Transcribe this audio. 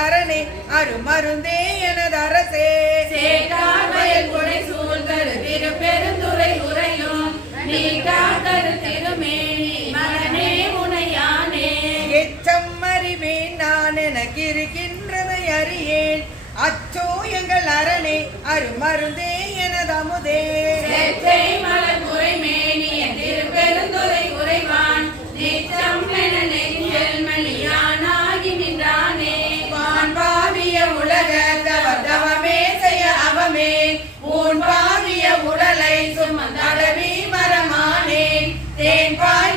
அரணே அருமருந்தே எனது அரசே சேட்டார் வயல் கொடை சூழ்தரு திருப்பெருந்துறை உரையும் நீ காத்தரு திருமேனி மகனே உனையானே எச்சம் அறிவேன் நான் எனக்கு இருக்கின்றதை அறியேன் அச்சோ எங்கள் அரணே அருமருந்தே எனது அமுதே சேற்றை மலர் முறை மேனிய திருப்பெருந்துறை உரைவான் நிச்சம் என நெஞ்சில் மணியானாகி நின்றானே வான் பாவிய உலக தவமே செய்ய அவமே உன் பாவிய உடலை சுமந்தடவி மரமானேன் தேன் பாய்